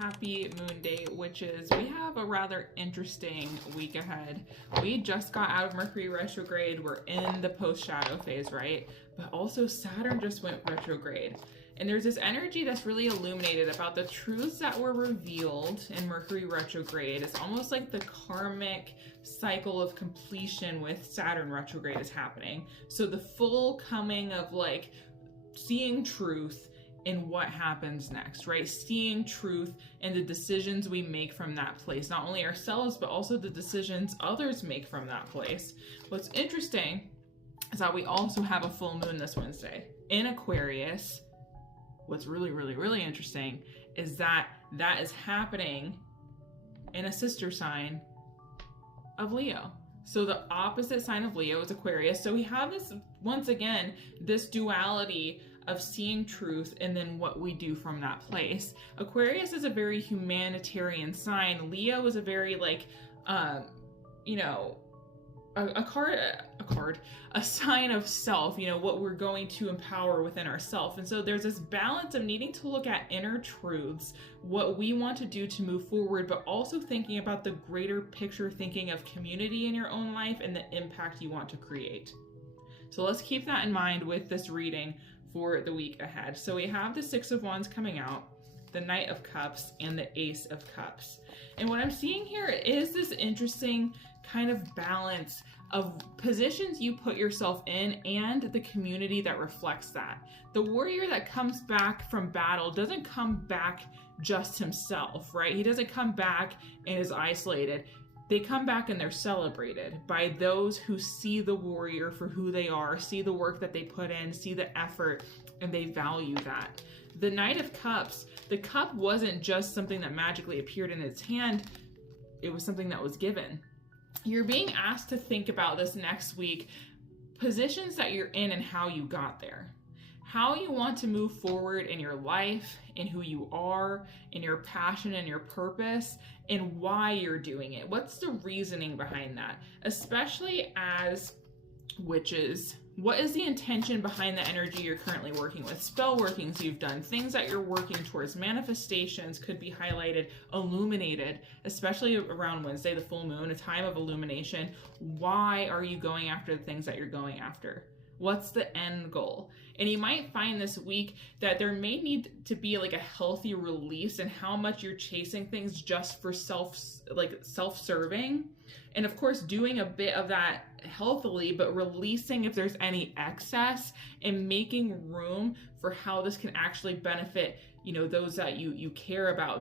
Happy Moon Day, witches. We have a rather interesting week ahead. We just got out of Mercury retrograde. We're in the post-shadow phase, right? But also Saturn just went retrograde. And there's this energy that's really illuminated about the truths that were revealed in Mercury retrograde. It's almost like the karmic cycle of completion with Saturn retrograde is happening. So the full coming of like seeing truth in what happens next, right? Seeing truth in the decisions we make from that place, not only ourselves, but also the decisions others make from that place. What's interesting is that we also have a full moon this Wednesday in Aquarius. What's really, really, really interesting is that that is happening in a sister sign of Leo. So the opposite sign of Leo is Aquarius. So we have this, once again, this duality of seeing truth and then what we do from that place. Aquarius is a very humanitarian sign. Leo is a very like, you know, a sign of self, you know, what we're going to empower within ourselves. And so there's this balance of needing to look at inner truths, what we want to do to move forward, but also thinking about the greater picture, thinking of community in your own life and the impact you want to create. So let's keep that in mind with this reading for the week ahead. So we have the Six of Wands coming out, the Knight of Cups, and the Ace of Cups. And what I'm seeing here is this interesting kind of balance of positions you put yourself in and the community that reflects that. The warrior that comes back from battle doesn't come back just himself, right? He doesn't come back and is isolated. They come back and they're celebrated by those who see the warrior for who they are, see the work that they put in, see the effort, and they value that. The Knight of Cups, the cup wasn't just something that magically appeared in its hand, it was something that was given. You're being asked to think about this next week, positions that you're in and how you got there. How you want to move forward in your life, in who you are, in your passion and your purpose, and why you're doing it. What's the reasoning behind that? Especially as witches, what is the intention behind the energy you're currently working with? Spell workings you've done, things that you're working towards, manifestations could be highlighted, illuminated, especially around Wednesday, the full moon, a time of illumination. Why are you going after the things that you're going after? What's the end goal? And you might find this week that there may need to be like a healthy release in how much you're chasing things just for self-serving. And of course, doing a bit of that healthily, but releasing if there's any excess and making room for how this can actually benefit, you know, those that you care about.